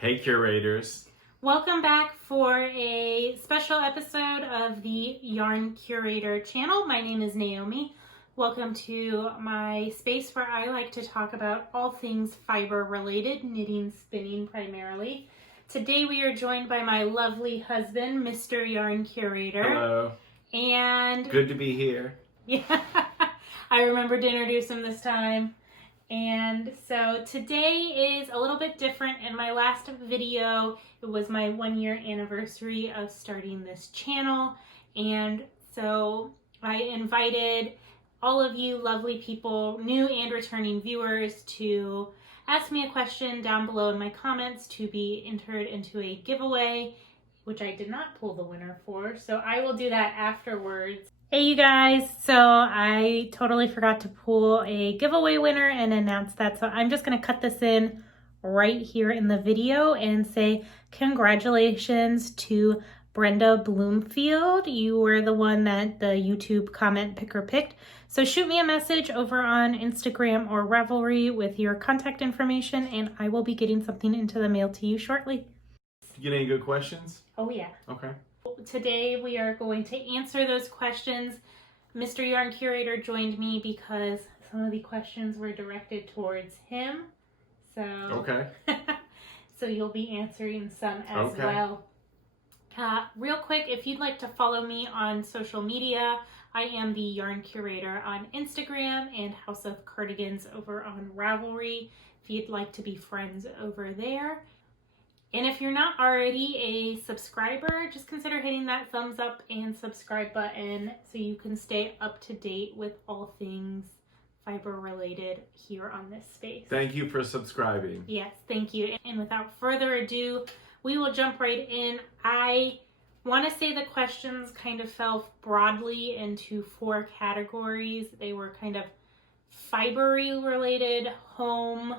Hey Curators. Welcome back for a special episode of the Yarn Curator channel. My name is Naomi. Welcome to my space where I like to talk about all things fiber related, knitting, spinning primarily. Today we are joined by my lovely husband, Mr. Yarn Curator. Hello. And good to be here. Yeah, I remember to introduce him this time. And so today is a little bit different. In my last video, it was my 1-year anniversary of starting this channel. And so I invited all of you lovely people, new and returning viewers, to ask me a question down below in my comments to be entered into a giveaway, which I did not pull the winner for. So I will do that afterwards. Hey you guys, so I totally forgot to pull a giveaway winner and announce that, so I'm just going to cut this in right here in the video and say congratulations to Brenda Bloomfield. You were the one that the YouTube comment picker picked, so shoot me a message over on Instagram or Ravelry with your contact information and I will be getting something into the mail to you shortly. You get any good questions? Oh yeah. Okay. Today we are going to answer those questions. Mr. Yarn Curator joined me because some of the questions were directed towards him. So, okay. So you'll be answering some as well. Real quick, if you'd like to follow me on social media, I am the Yarn Curator on Instagram and House of Cardigans over on Ravelry, if you'd like to be friends over there. And if you're not already a subscriber, just consider hitting that thumbs up and subscribe button so you can stay up to date with all things fiber related here on this space. Thank you for subscribing. Yes, thank you. And without further ado, we will jump right in. I want to say the questions kind of fell broadly into 4 categories. They were kind of fibery related, home,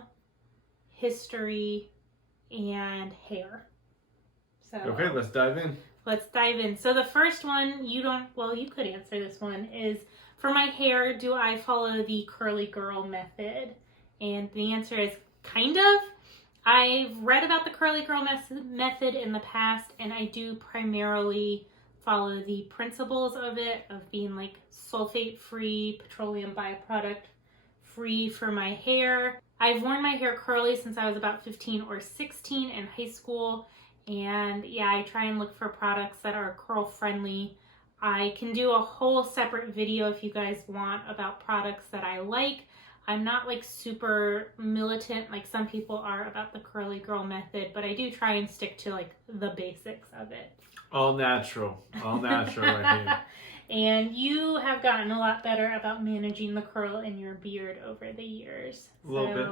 history, and hair. So okay, let's dive in. Let's dive in. So the first one, you could answer this one, is for my hair, do I follow the curly girl method? And the answer is kind of. I've read about the curly girl method in the past, and I do primarily follow the principles of it, of being like sulfate free, petroleum byproduct free for my hair. I've worn my hair curly since I was about 15 or 16 in high school, and yeah, I try and look for products that are curl friendly. I can do a whole separate video if you guys want about products that I like. I'm not like super militant like some people are about the curly girl method, but I do try and stick to like the basics of it. All natural right here. And you have gotten a lot better about managing the curl in your beard over the years. A little bit.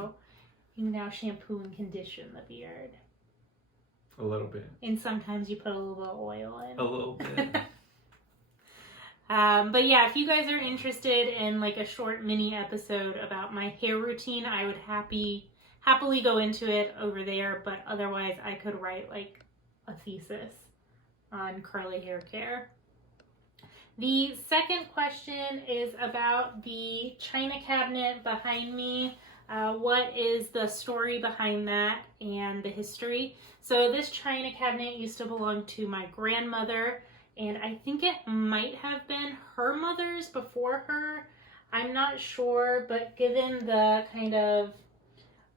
You now shampoo and condition the beard. A little bit. And sometimes you put a little bit of oil in. A little bit. But yeah, if you guys are interested in like a short mini episode about my hair routine, I would happily go into it over there. But otherwise, I could write like a thesis on curly hair care. The second question is about the china cabinet behind me. What is the story behind that and the history? So this china cabinet used to belong to my grandmother, and I think it might have been her mother's before her. I'm not sure, but given the kind of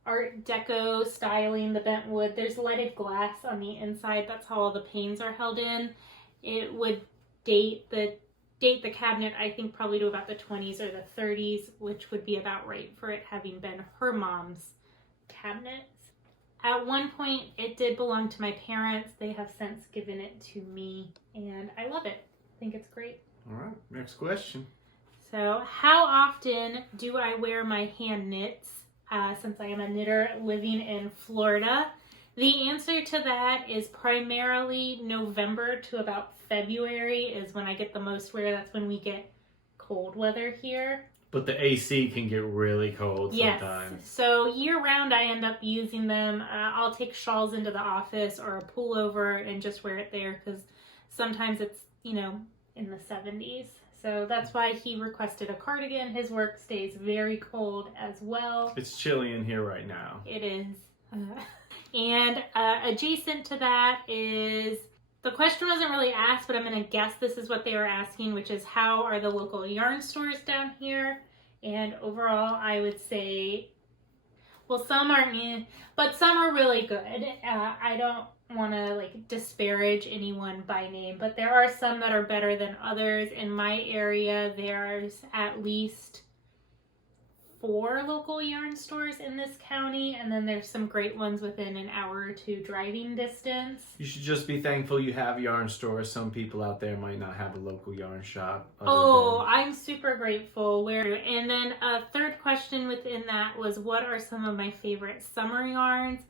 Art Deco styling, the bent wood, there's leaded glass on the inside. That's how all the panes are held in. It would date the cabinet, I think, probably to about the 20s or the 30s, which would be about right for it having been her mom's cabinet. At one point, it did belong to my parents. They have since given it to me, and I love it. I think it's great. All right, next question. So, how often do I wear my hand knits, since I am a knitter living in Florida? The answer to that is primarily November to about February is when I get the most wear. That's when we get cold weather here. But the AC can get really cold sometimes. Yes. So year round I end up using them. I'll take shawls into the office or a pullover and just wear it there because sometimes it's, in the 70s. So that's why he requested a cardigan. His work stays very cold as well. It's chilly in here right now. It is. And adjacent to that is, the question wasn't really asked, but I'm going to guess this is what they were asking, which is how are the local yarn stores down here? And overall, I would say, well, some aren't, but some are really good. I don't want to like disparage anyone by name, but there are some that are better than others. In my area, there's at least 4 local yarn stores in this county, and then there's some great ones within an hour or 2 driving distance. You should just be thankful you have yarn stores. Some people out there might not have a local yarn shop. I'm super grateful. And then a third question within that was, what are some of my favorite summer yarns?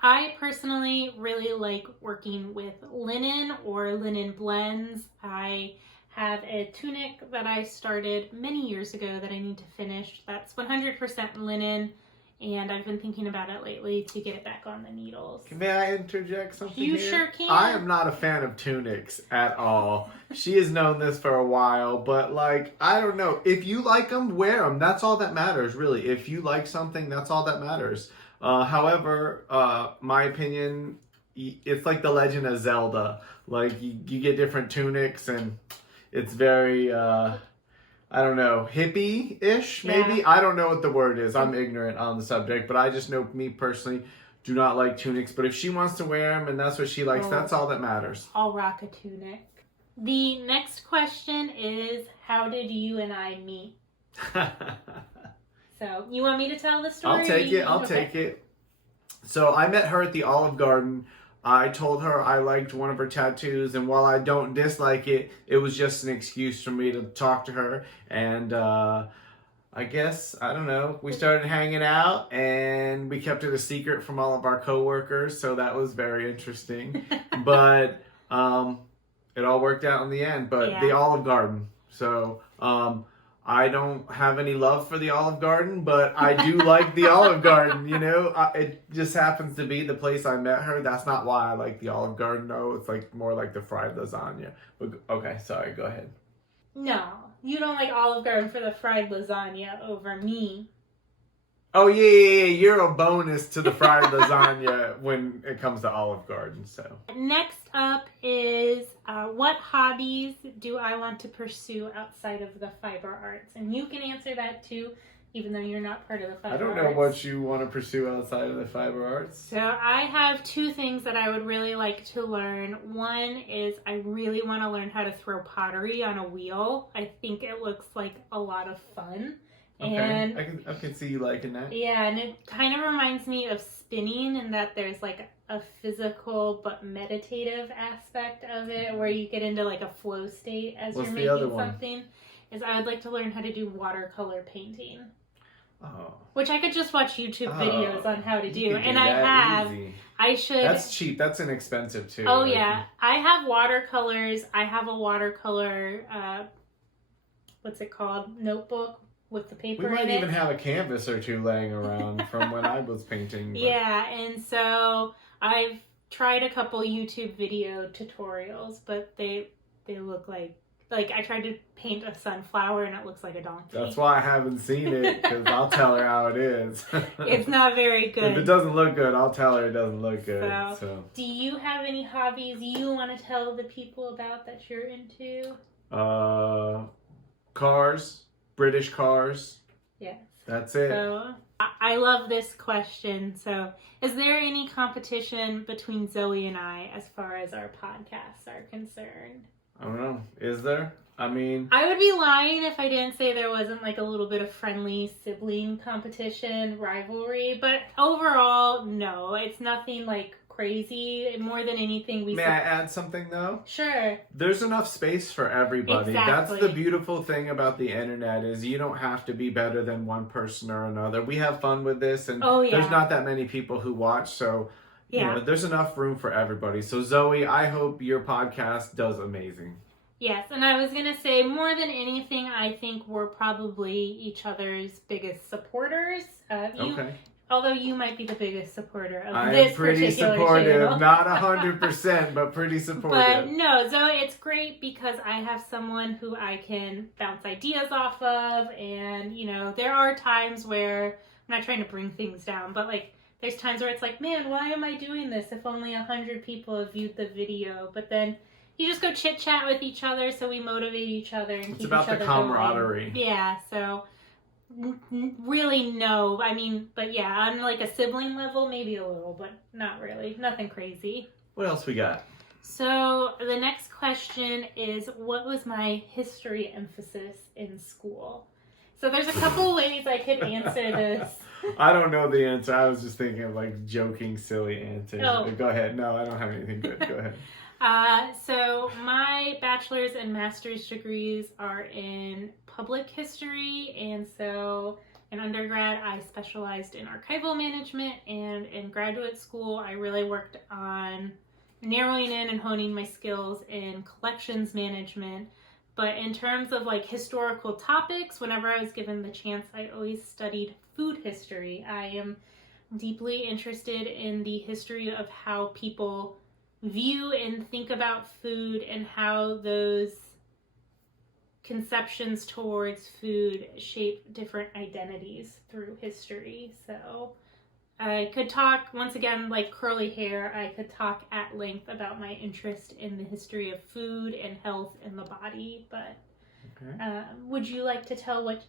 I personally really like working with linen or linen blends. I have a tunic that I started many years ago that I need to finish. That's 100% linen, and I've been thinking about it lately to get it back on the needles. May I interject something You here? sure can. I am not a fan of tunics at all. She has known this for a while, but like, I don't know. If you like them, wear them. That's all that matters, really. If you like something, that's all that matters. However, my opinion, it's like the Legend of Zelda. Like, you get different tunics, and it's very, I don't know, hippie-ish, maybe? Yeah. I don't know what the word is. I'm ignorant on the subject, but I just know me personally do not like tunics. But if she wants to wear them and that's what she likes, that's all that matters. I'll rock a tunic. The next question is, how did you and I meet? So, you want me to tell the story? I'll take it. So I met her at the Olive Garden. I told her I liked one of her tattoos, and while I don't dislike it, it was just an excuse for me to talk to her. And I guess, I don't know, we started hanging out, and we kept it a secret from all of our coworkers, so that was very interesting. But it all worked out in the end. But the Olive Garden. So I don't have any love for the Olive Garden, but I do like the Olive Garden, you know? It just happens to be the place I met her. That's not why I like the Olive Garden, though. It's like more like the fried lasagna. But, okay, sorry, go ahead. No, you don't like Olive Garden for the fried lasagna over me. Oh, yeah. You're a bonus to the fried lasagna when it comes to Olive Garden, so. Next up is, what hobbies do I want to pursue outside of the fiber arts? And you can answer that too, even though you're not part of the fiber arts. I don't know what you want to pursue outside of the fiber arts. So I have 2 things that I would really like to learn. One is I really want to learn how to throw pottery on a wheel. I think it looks like a lot of fun. Okay, and I can see you liking that. Yeah, and it kind of reminds me of spinning in that there's like a physical but meditative aspect of it where you get into like a flow state as you're making something. Is I would like to learn how to do watercolor painting. Oh. Which I could just watch YouTube videos on how to do. And I have. Easy. I should. That's cheap. That's inexpensive too. Oh, yeah. I have watercolors. I have a watercolor, what's it called? Notebook with the paper in it. We might even have a canvas or 2 laying around from when I was painting. But... Yeah, and so I've tried a couple YouTube video tutorials, but they look like I tried to paint a sunflower and it looks like a donkey. That's why I haven't seen it, because I'll tell her how it is. It's not very good. If it doesn't look good, I'll tell her it doesn't look good. So. Do you have any hobbies you want to tell the people about that you're into? Cars. British cars. Yes. That's it. So, I love this question. So, is there any competition between Zoe and I as far as our podcasts are concerned? I don't know. Is there? I mean... I would be lying if I didn't say there wasn't like a little bit of friendly sibling competition, rivalry. But overall, no. It's nothing like crazy. More than anything, May I add something though? Sure. There's enough space for everybody. Exactly. That's the beautiful thing about the internet is you don't have to be better than one person or another. We have fun with this, and there's not that many people who watch, so you know, there's enough room for everybody. So Zoe, I hope your podcast does amazing. Yes, and I was going to say, more than anything, I think we're probably each other's biggest supporters. Okay. Although you might be the biggest supporter of this particular channel. I'm pretty supportive. Not 100%, but pretty supportive. But no, Zoe, it's great because I have someone who I can bounce ideas off of. And, you know, there are times where, I'm not trying to bring things down, but like there's times where it's like, man, why am I doing this if only 100 people have viewed the video? But then you just go chit chat with each other, so we motivate each other and It's keep about each other the camaraderie. going. Yeah, so really no. I mean, but yeah, on like a sibling level, maybe a little, but not really. Nothing crazy. What else we got? So the next question is, what was my history emphasis in school? So there's a couple ways I could answer this. I don't know the answer. I was just thinking of like joking, silly answers. Oh. Go ahead. No, I don't have anything good. Go ahead. So my bachelor's and master's degrees are in public history, and so in undergrad I specialized in archival management, and in graduate school I really worked on narrowing in and honing my skills in collections management. But in terms of like historical topics, whenever I was given the chance, I always studied food history. I am deeply interested in the history of how people view and think about food, and how those conceptions towards food shape different identities through history. So I could talk, once again, like curly hair, I could talk at length about my interest in the history of food and health in the body, but Okay. Would you like to tell what?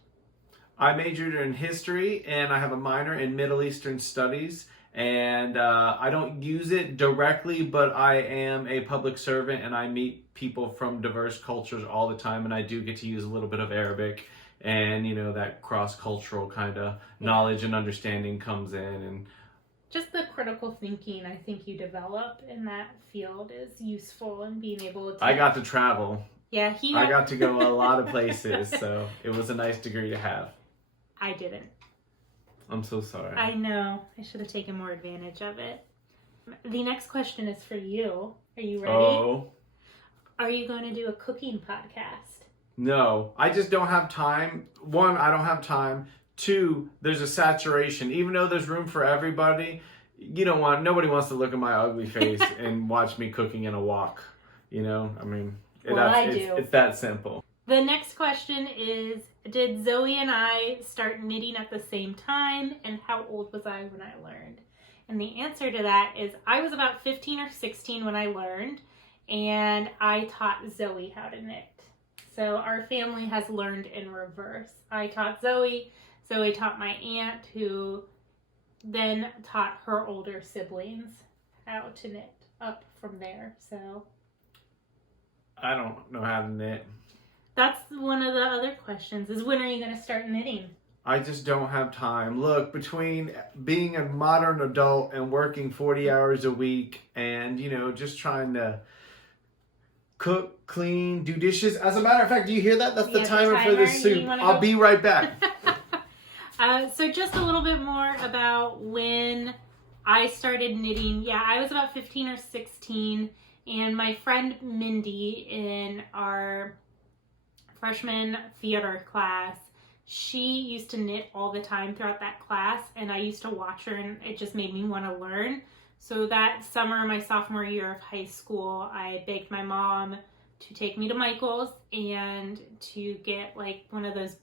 I majored in history, and I have a minor in Middle Eastern studies. And I don't use it directly, but I am a public servant, and I meet people from diverse cultures all the time, and I do get to use a little bit of Arabic, and you know, that cross-cultural kind of knowledge and understanding comes in. And just the critical thinking I think you develop in that field is useful in being able to... I got to travel. Yeah, I got to go a lot of places, so it was a nice degree to have. I didn't. I'm so sorry. I know. I should have taken more advantage of it. The next question is for you. Are you ready? Oh. Are you going to do a cooking podcast? No, I just don't have time. One, I don't have time. Two, there's a saturation. Even though there's room for everybody, nobody wants to look at my ugly face and watch me cooking in a wok. You know, I mean, it's that simple. The next question is, did Zoe and I start knitting at the same time, and how old was I when I learned? And the answer to that is, I was about 15 or 16 when I learned, and I taught Zoe how to knit. So our family has learned in reverse. I taught Zoe, Zoe taught my aunt, who then taught her older siblings how to knit up from there. So I don't know how to knit. That's one of the other questions, is when are you going to start knitting? I just don't have time. Look, between being a modern adult and working 40 hours a week and, just trying to cook, clean, do dishes. As a matter of fact, do you hear that? That's the timer for the soup. I'll be right back. So just a little bit more about when I started knitting. Yeah, I was about 15 or 16, and my friend Mindy in our freshman theater class, she used to knit all the time throughout that class, and I used to watch her, and it just made me want to learn. So that summer, my sophomore year of high school, I begged my mom to take me to Michael's and to get like one of those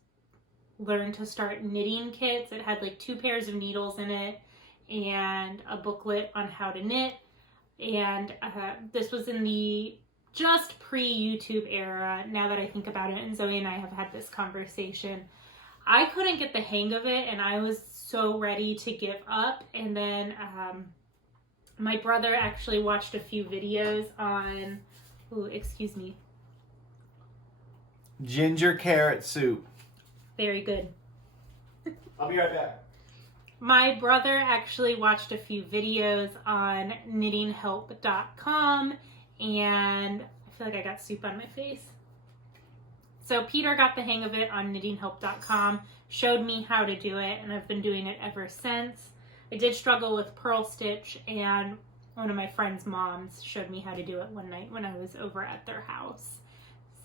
learn to start knitting kits. It had like 2 pairs of needles in it and a booklet on how to knit. And this was in the just pre-YouTube era, now that I think about it, and Zoe and I have had this conversation. I couldn't get the hang of it, and I was so ready to give up. And then my brother actually watched a few videos on, Ginger carrot soup. Very good. I'll be right back. My brother actually watched a few videos on knittinghelp.com, and I feel like I got soup on my face. So Peter got the hang of it on knittinghelp.com, showed me how to do it, and I've been doing it ever since. I did struggle with purl stitch, and one of my friend's moms showed me how to do it one night when I was over at their house.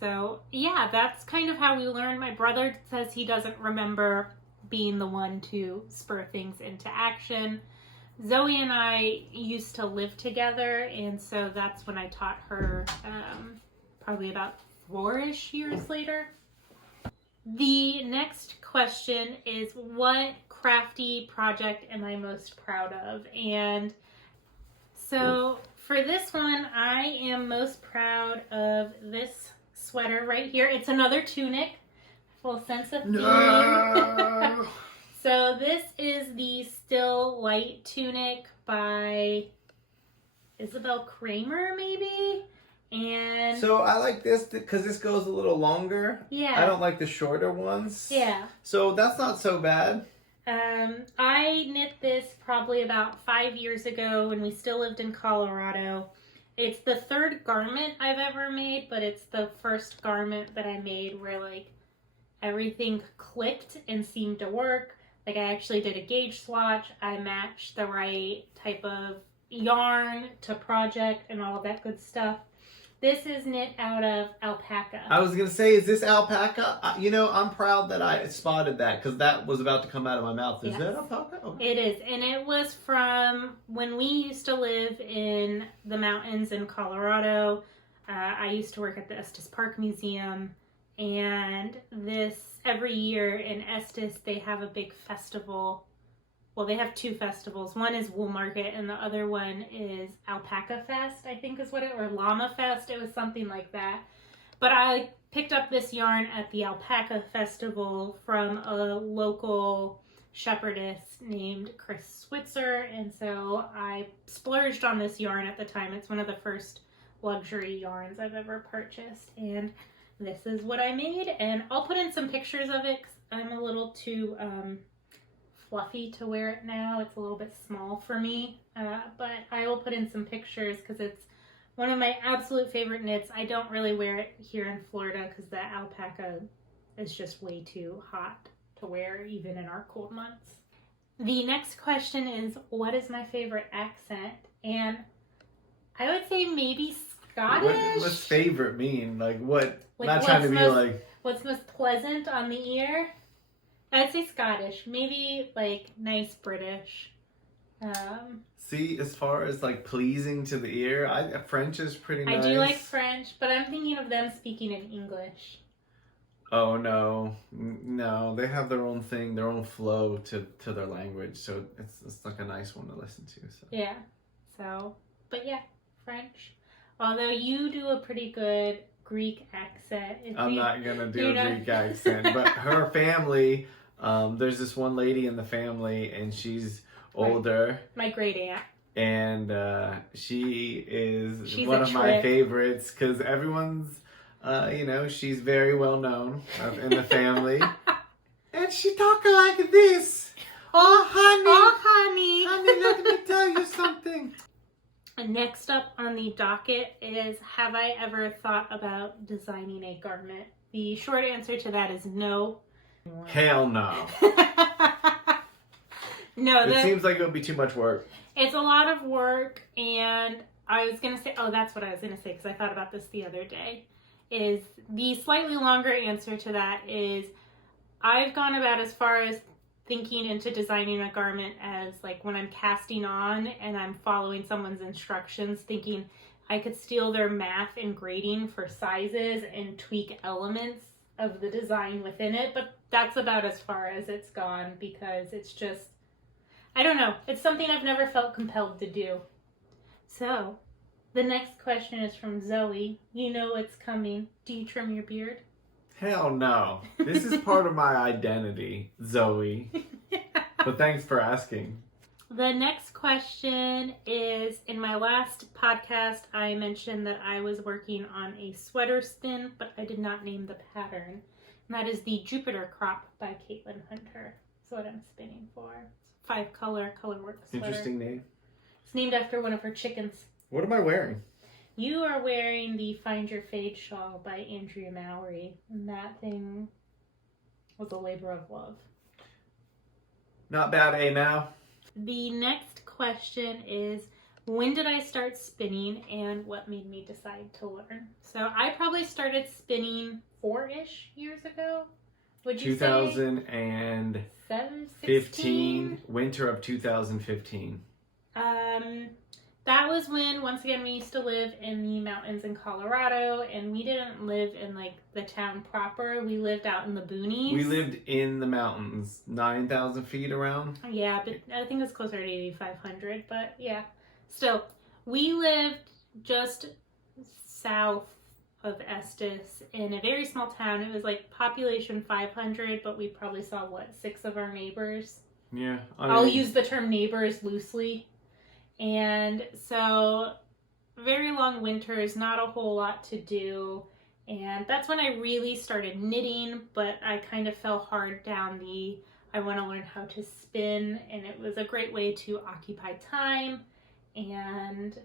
So yeah, that's kind of how we learned. My brother says he doesn't remember being the one to spur things into action. Zoe and I used to live together, and so that's when I taught her, probably about 4-ish years later. The next question is, what crafty project am I most proud of? And so for this one, I am most proud of this sweater right here. It's another tunic, full sense of theme. No. So this is the Still Light tunic by Isabel Kramer, maybe? And So I like this because this goes a little longer. yeah. I don't like the shorter ones. Yeah. So that's not so bad. I knit this probably about 5 years ago when we still lived in Colorado. It's the third garment I've ever made, but it's the first garment that I made where like everything clicked and seemed to work. Like I actually did a gauge swatch. I matched the right type of yarn to project and all of that good stuff. This is knit out of alpaca. I was going to say, is this alpaca? You know, I'm proud that I spotted that because that was about to come out of my mouth. Is Yes. that alpaca? Oh. It is, and it was from when we used to live in the mountains in Colorado. I used to work at the Estes Park Museum, and every year in Estes they have a big festival. Well, they have two festivals. One is Wool Market, and the other one is Alpaca Fest, I think is what or Llama Fest. It was something like that. But I picked up this yarn at the Alpaca Festival from a local shepherdess named Chris Switzer, and so I splurged on this yarn at the time. It's one of the first luxury yarns I've ever purchased, and this is what I made, and I'll put in some pictures of it because I'm a little too fluffy to wear it now. It's a little bit small for me, but I will put in some pictures because it's one of my absolute favorite knits. I don't really wear it here in Florida because the alpaca is just way too hot to wear even in our cold months. The next question is, what is my favorite accent? And I would say maybe Scottish. What's favorite mean? Like what? Like not trying to be like. What's most pleasant on the ear? I'd say Scottish. Maybe like nice British. See, as far as like pleasing to the ear, French is pretty nice. I do like French, but I'm thinking of them speaking in English. Oh no, they have their own thing, their own flow to their language, so it's like a nice one to listen to. So. Yeah. So, but yeah, French. Although you do a pretty good Greek accent. I'm not gonna do a Greek accent, but her family, there's this one lady in the family, and she's older. My great aunt. And she's one of a my trip. favorites because everyone's, she's very well known in the family. And she talk like this. Oh, honey. Honey, let me tell you something. And next up on the docket is, have I ever thought about designing a garment? The short answer to that is no. Hell no. No, it seems like it would be too much work. It's a lot of work, and I was going to say, that's what I was going to say because I thought about this the other day, is the slightly longer answer to that is I've gone about as far as thinking into designing a garment as like when I'm casting on and I'm following someone's instructions, thinking I could steal their math and grading for sizes and tweak elements of the design within it, but that's about as far as it's gone because it's just, I don't know, it's something I've never felt compelled to do. So, the next question is from Zoe. You know it's coming. Do you trim your beard? Hell no. This is part of my identity, Zoe. But thanks for asking. The next question is, in my last podcast, I mentioned that I was working on a sweater spin, but I did not name the pattern. And that is the Jupiter Crop by Caitlin Hunter. That's what I'm spinning for. 5-color colorwork sweater. Interesting name. It's named after one of her chickens. What am I wearing? You are wearing the Find Your Fade shawl by Andrea Mowry. And that thing was a labor of love. Not bad, Mal. The next question is, when did I start spinning and what made me decide to learn? So I probably started spinning 4-ish years ago. Would you 2015, winter of 2015. That was when, once again, we used to live in the mountains in Colorado, and we didn't live in like the town proper. We lived out in the boonies. We lived in the mountains, 9,000 feet around. Yeah, but I think it's closer to 8,500, but yeah. Still, we lived just south of Estes in a very small town. It was like population 500, but we probably saw, 6 of our neighbors? Yeah. I'll use the term neighbors loosely. And so, very long winters, not a whole lot to do. And that's when I really started knitting, but I kind of fell hard down I want to learn how to spin, and it was a great way to occupy time. And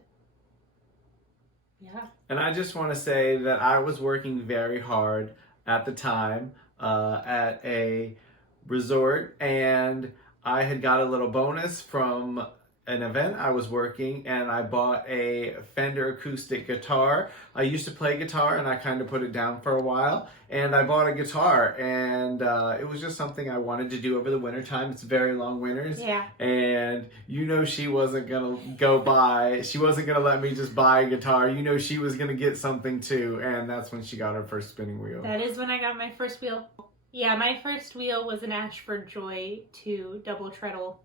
yeah. And I just want to say that I was working very hard at the time at a resort, and I had got a little bonus from an event I was working, and I bought a Fender acoustic guitar. I used to play guitar, and I kind of put it down for a while, and I bought a guitar, and it was just something I wanted to do over the winter time. It's very long winters. Yeah. And she wasn't gonna she wasn't gonna let me just buy a guitar. She was gonna get something too, and that's when she got her first spinning wheel. That is when I got my first wheel. Yeah, my first wheel was an Ashford Joy 2 double treadle.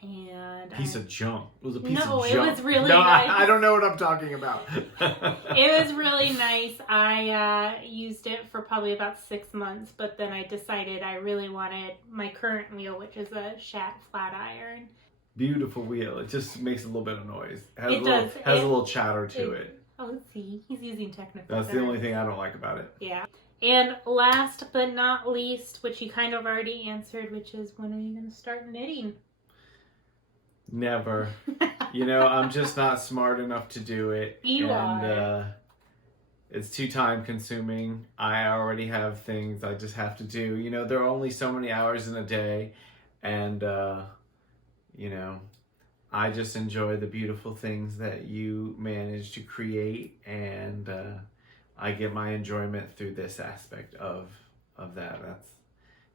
And piece of junk. It was a piece of junk. No, it was really nice. nice. I don't know what I'm talking about. It was really nice. I used it for probably about 6 months, but then I decided I really wanted my current wheel, which is a Shat flat iron. Beautiful wheel. It just makes a little bit of noise. Has a little chatter to it. Oh, see, he's using technical. That's the only thing I don't like about it. Yeah. And last but not least, which you kind of already answered, which is, when are you going to start knitting? Never. I'm just not smart enough to do it. You are. It's too time consuming. I already have things I just have to do. There are only so many hours in a day, and I just enjoy the beautiful things that you manage to create, and I get my enjoyment through this aspect of that.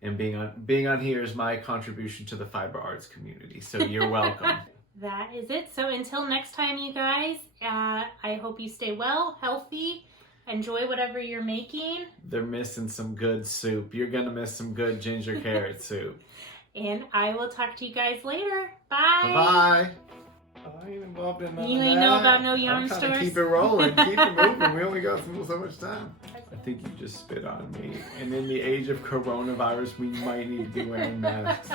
And being on here is my contribution to the fiber arts community. So you're welcome. That is it. So until next time, you guys, I hope you stay well, healthy, enjoy whatever you're making. They're missing some good soup. You're going to miss some good ginger carrot soup. And I will talk to you guys later. Bye. Bye-bye. I ain't involved in none You of ain't that. know about no yarn I'm trying stores? to keep it rolling. Keep it moving. We only got so much time. I think you just spit on me. And in the age of coronavirus, we might need to be wearing masks.